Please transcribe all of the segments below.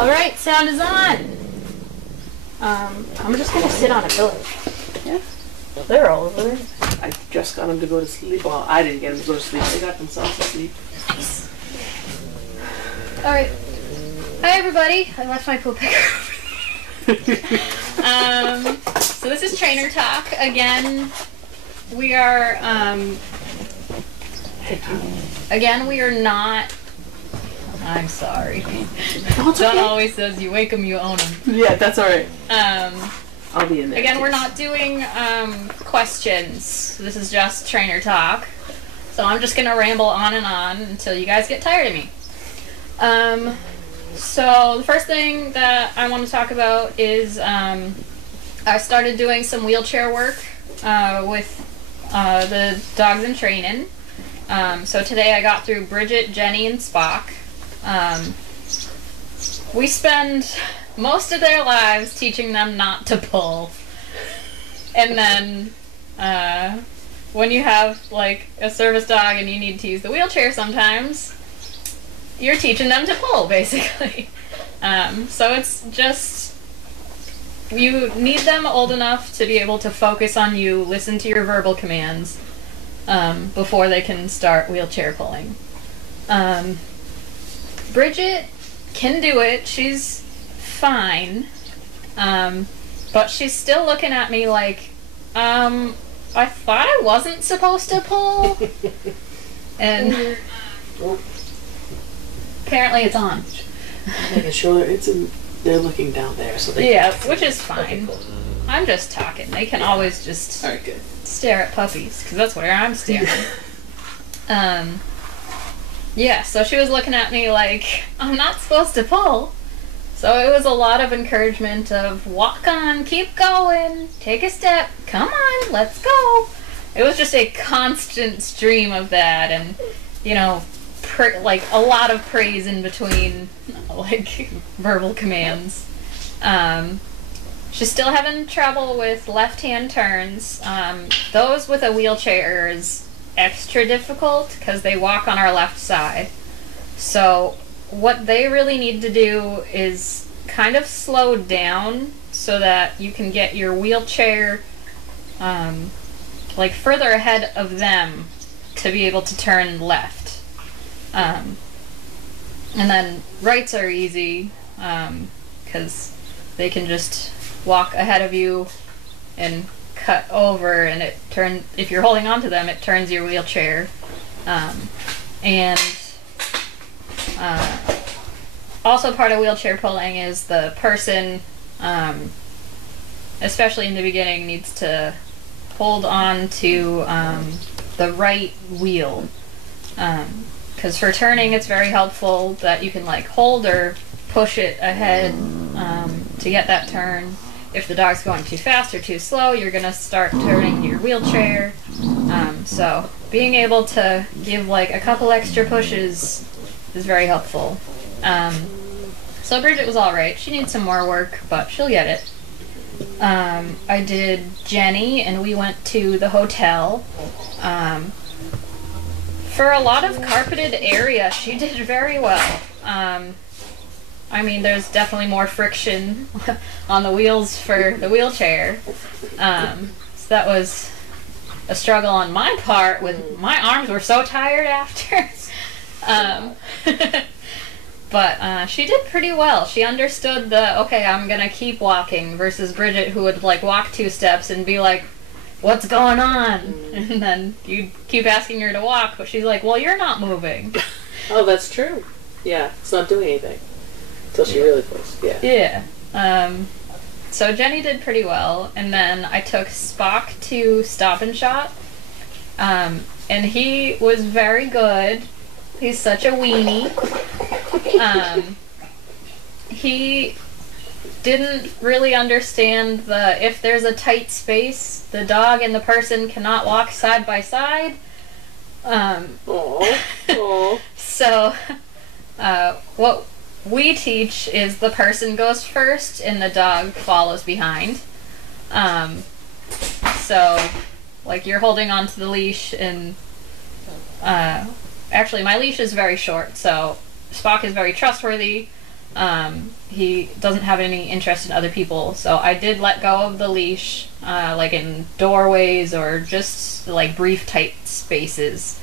Alright, sound is on. I'm just gonna sit on a pillow. Yeah. They're all over there. I just got them to go to sleep. Well, I didn't get them to go to sleep. They got themselves to sleep. Nice. Alright. Hi everybody. I left my pool picker over there. So this is Trainer Talk. Again, we are, not... I'm sorry. John always says, you wake 'em, you own 'em. Yeah, that's alright. I'll be in there. Again, we're not doing questions. This is just Trainer Talk. So I'm just going to ramble on and on until you guys get tired of me. So the first thing that I want to talk about is I started doing some wheelchair work with the dogs in training. So today I got through Bridget, Jenny, and Spock. We spend most of their lives teaching them not to pull. And then when you have like a service dog and you need to use the wheelchair sometimes, you're teaching them to pull, basically. So it's just, you need them old enough to be able to focus on you, listen to your verbal commands, before they can start wheelchair pulling. Bridget can do it. She's fine. But she's still looking at me like, I thought I wasn't supposed to pull. And apparently it's on. Making sure they're looking down there, so they which is fine. I'm just talking. They can always just good. stare at puppies, because that's where I'm staring. Yeah, so she was looking at me like, I'm not supposed to pull. So it was a lot of encouragement of, walk on, keep going, take a step, come on, let's go. It was just a constant stream of that, and, you know, like a lot of praise in between, like, verbal commands. She's still having trouble with left-hand turns. Those with a wheelchair is extra difficult because they walk on our left side. So what they really need to do is kind of slow down so that you can get your wheelchair like further ahead of them to be able to turn left. And then rights are easy because they can just walk ahead of you and cut over, and it turns, if you're holding on to them, it turns your wheelchair. Also part of wheelchair pulling is the person, especially in the beginning, needs to hold on to the right wheel. Because for turning, it's very helpful that you can like hold or push it ahead to get that turn. If the dog's going too fast or too slow, you're going to start turning your wheelchair. So being able to give like a couple extra pushes is very helpful. So Bridget was alright. She needs some more work, but she'll get it. I did Jenny, and we went to the hotel. For a lot of carpeted area, she did very well. I mean, there's definitely more friction on the wheels for the wheelchair. So that was a struggle on my part. With my arms were so tired after. But she did pretty well. She understood the, okay, I'm gonna keep walking, versus Bridget, who would like walk 2 steps and be like, what's going on? And then you keep asking her to walk, but she's like, well, you're not moving. Oh, that's true. Yeah, it's not doing anything. Until she really pulls, Yeah. So Jenny did pretty well, and then I took Spock to Stop and Shop, and he was very good. He's such a weenie. He didn't really understand the, if there's a tight space, the dog and the person cannot walk side by side. So, what we teach is the person goes first and the dog follows behind. So, like, you're holding onto the leash, and actually my leash is very short, so Spock is very trustworthy. He doesn't have any interest in other people, so I did let go of the leash, like in doorways or just like brief tight spaces.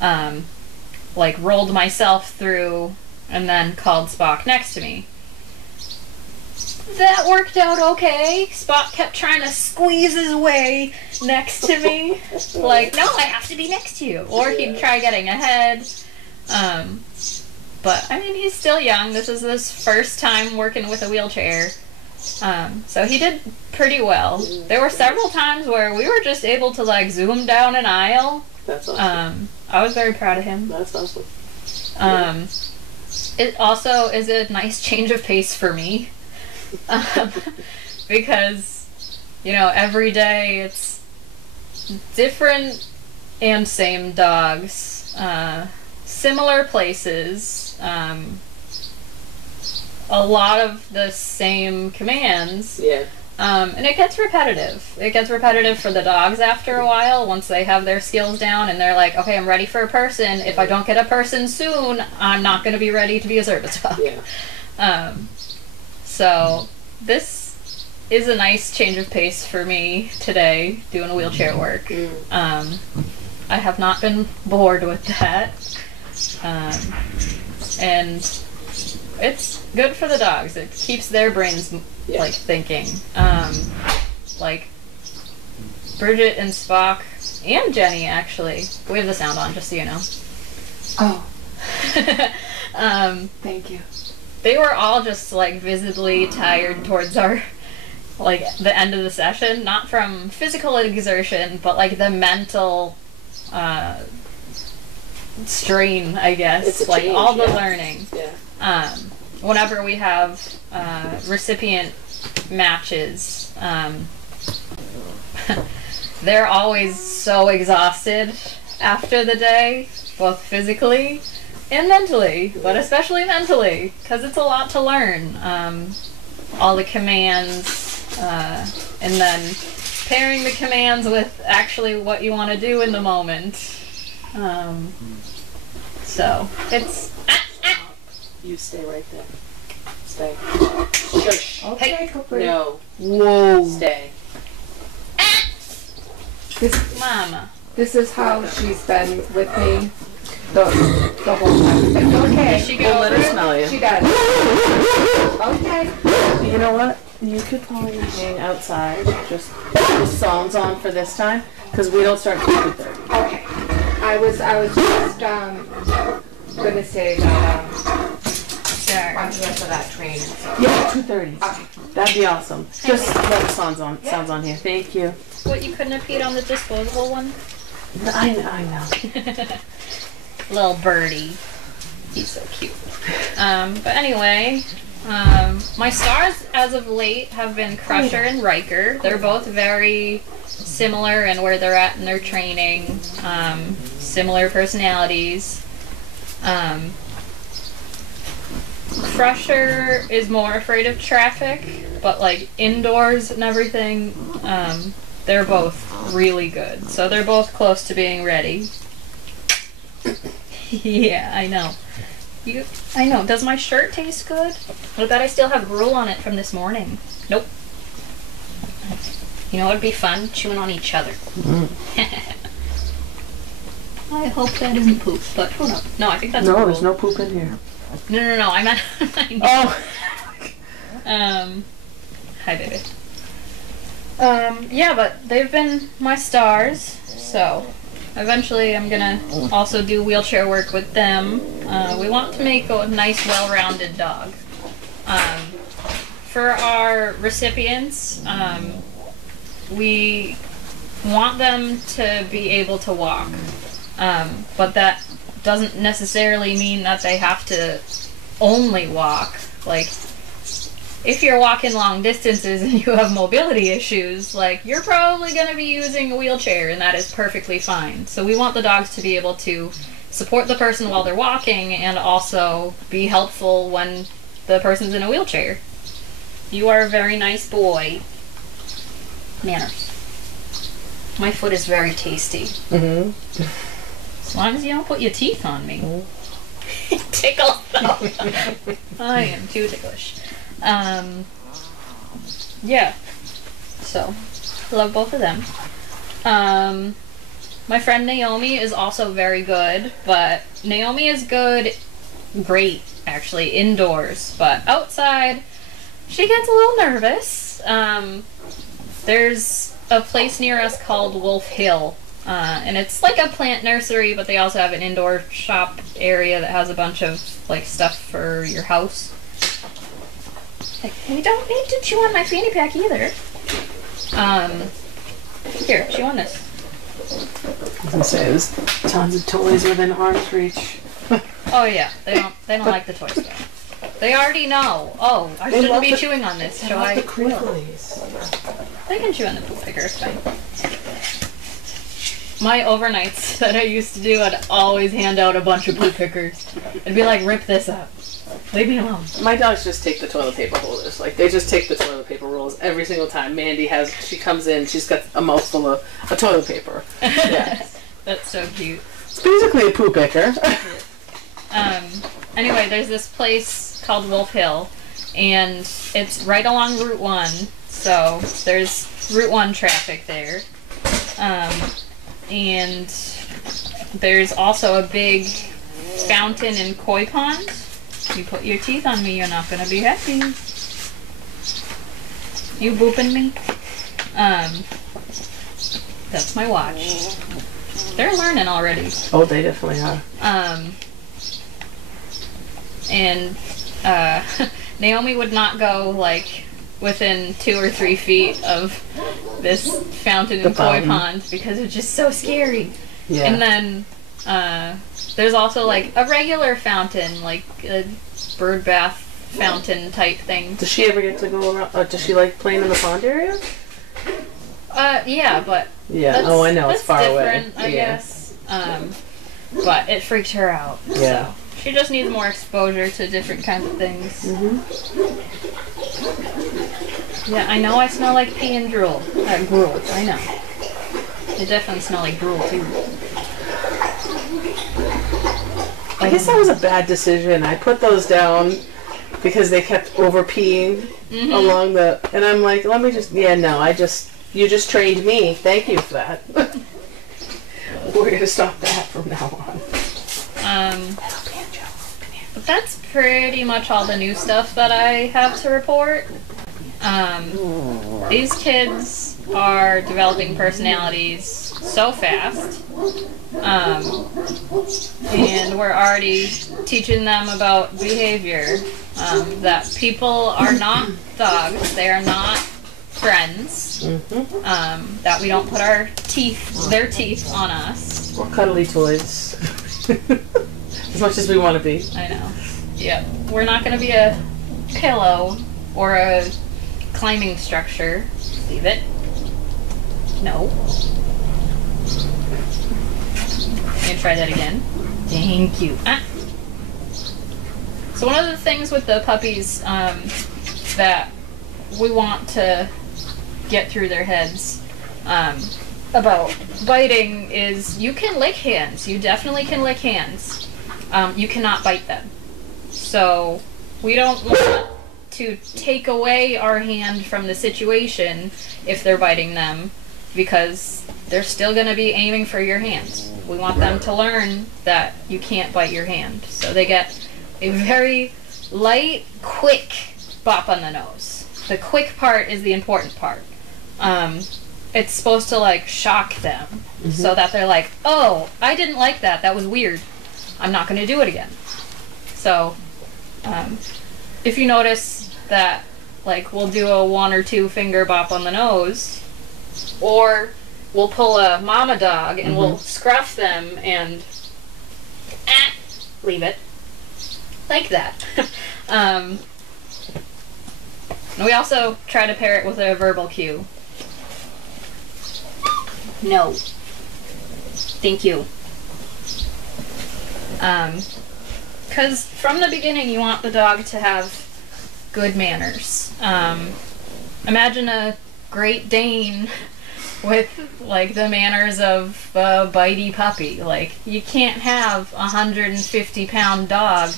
Like rolled myself through and then called Spock next to me. That worked out okay. Spock kept trying to squeeze his way next to me. Like, no, I have to be next to you. Or he'd try getting ahead. But, I mean, he's still young. This is his first time working with a wheelchair. So he did pretty well. There were several times where we were just able to, like, zoom down an aisle. That's awesome. I was very proud of him. That's awesome. It also is a nice change of pace for me. Because, you know, every day it's different and same dogs, similar places, a lot of the same commands. Yeah. And it gets repetitive. It gets repetitive for the dogs after a while, once they have their skills down and they're like, okay, I'm ready for a person. If I don't get a person soon, I'm not going to be ready to be a service dog. Yeah. So this is a nice change of pace for me today, doing wheelchair work. I have not been bored with that. And it's good for the dogs. It keeps their brains like thinking. Like Bridget and Spock and Jenny, actually. We have the sound on, just so you know. Oh. Thank you. They were all just like visibly tired towards our like the end of the session, not from physical exertion, but like the mental strain, I guess. It's a like change, all the yeah. learning. Yeah. Whenever we have recipient matches, they're always so exhausted after the day, both physically and mentally, but especially mentally, because it's a lot to learn. All the commands, and then pairing the commands with actually what you want to do in the moment. So, it's... You stay right there. Stay. Shush. Okay, Cooper. No. Whoa. Stay. Mama. This is how she's been with me the whole time. It's okay. Did she go We'll let over her it? smell you. She does. Okay. You know what? You could probably hang outside. Just put the songs on for this time, because we don't start till 2:30. Okay. I was just gonna say that I'm here for that training. So. Yeah, 2:30. Okay. That'd be awesome. Just let the songs on. Sounds on here. Thank you. What, you couldn't have peed on the disposable one? I know. Little birdie. He's so cute. But anyway, my stars as of late have been Crusher and Riker. They're both very similar in where they're at in their training. Similar personalities. Crusher is more afraid of traffic, but like indoors and everything, they're both really good. So they're both close to being ready. Yeah, I know. I know. Does my shirt taste good? I bet I still have gruel on it from this morning. Nope. You know what would be fun? Chewing on each other. I hope that isn't poop, but who knows? No, I think that's No, gruel. there's no poop in here. No, I meant... Oh. Hi, baby. Yeah, but they've been my stars, so eventually I'm gonna also do wheelchair work with them. We want to make a nice, well-rounded dog. For our recipients, we want them to be able to walk, but that doesn't necessarily mean that they have to only walk. Like, if you're walking long distances and you have mobility issues, like, you're probably going to be using a wheelchair, and that is perfectly fine. So we want the dogs to be able to support the person while they're walking and also be helpful when the person's in a wheelchair. You are a very nice boy. Manners. My foot is very tasty. Mm-hmm. As long as you don't put your teeth on me. Tickles though. I am too ticklish. Yeah. So, love both of them. My friend Naomi is also very good, but Naomi is great actually, indoors, but outside, she gets a little nervous. There's a place near us called Wolf Hill, and it's like a plant nursery, but they also have an indoor shop area that has a bunch of like stuff for your house. Like, you don't need to chew on my fanny pack either. Here, chew on this. I was gonna say, there's tons of toys within arm's reach. Oh yeah, they don't like the toy stuff. They already know. Oh, I shouldn't be chewing on this. Shall I? The Quicklies. They can chew on the poop picker, it's fine. My overnights that I used to do, I'd always hand out a bunch of poop pickers. I'd be like, rip this up. Leave me alone. My dogs just take the toilet paper holders. Like, they just take the toilet paper rolls every single time. She comes in, she's got a mouthful of toilet paper. Yeah. That's so cute. It's basically a poop picker. Anyway, there's this place called Wolf Hill, and it's right along Route 1, so there's Route 1 traffic there. And there's also a big fountain and koi pond. You put your teeth on me, you're not gonna be happy. You booping me? That's my watch. They're learning already. Oh, they definitely are. And Naomi would not go like within 2 or 3 feet of this fountain and koi pond because it's just so scary. Yeah. And then there's also like a regular fountain, like a bird bath fountain type thing. Does she ever get to go around? Does she like playing in the pond area? Yeah, but yeah. Oh, I know, it's far away. I guess. But it freaked her out. Yeah. So she just needs more exposure to different kinds of things. Mm-hmm. Yeah, I know I smell like pee and drool. Gruel, I know. They definitely smell like gruel too. I guess that was a bad decision. I put those down because they kept over peeing along the, and I'm like, let me just, you just trained me. Thank you for that. We're gonna stop that from now on. But that's pretty much all the new stuff that I have to report. These kids are developing personalities so fast. And we're already teaching them about behavior. That people are not dogs, they are not friends. That we don't put their teeth on us. Or cuddly toys. As much as we want to be. I know. Yep. We're not going to be a pillow or a climbing structure. Leave it. No. Let me try that again. Thank you. So one of the things with the puppies that we want to get through their heads about biting is you can lick hands. You definitely can lick hands. You cannot bite them. So we don't want to take away our hand from the situation if they're biting them, because they're still going to be aiming for your hand. We want them to learn that you can't bite your hand. So they get a very light, quick bop on the nose. The quick part is the important part. It's supposed to like shock them so that they're like, oh, I didn't like that. That was weird. I'm not going to do it again. So if you notice that, like, we'll do a 1 or 2 finger bop on the nose, or we'll pull a mama dog and we'll scruff them and leave it like that. And we also try to pair it with a verbal cue. No. Thank you. Because from the beginning you want the dog to have good manners. Imagine a Great Dane with like the manners of a bitey puppy. Like you can't have a 150-pound dog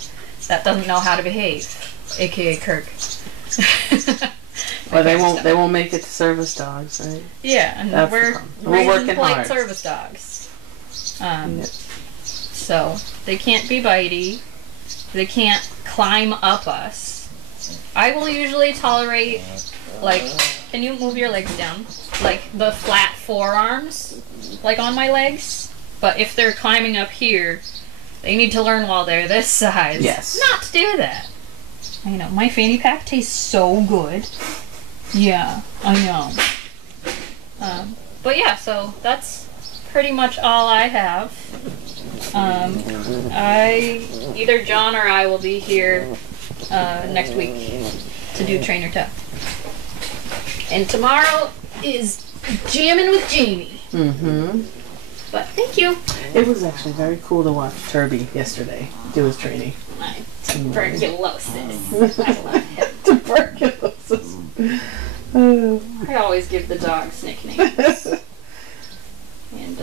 that doesn't know how to behave, aka Kirk. Well, they won't make it to service dogs, right? Yeah, and That's the we're problem. We're working raising polite hard. service dogs. Yeah. So they can't be bitey. They can't climb up us. I will usually tolerate, like, can you move your legs down? Like the flat forearms, like on my legs. But if they're climbing up here, they need to learn while they're this size. Yes. Not to do that. I know, my fanny pack tastes so good. Yeah, I know. But yeah, so that's pretty much all I have. Either John or I will be here next week to do Trainer Tough. And tomorrow is jamming with Jamie. Mm-hmm. But thank you. It was actually very cool to watch Turby yesterday do his training. My tuberculosis. I love him. Tuberculosis. I always give the dogs nicknames. And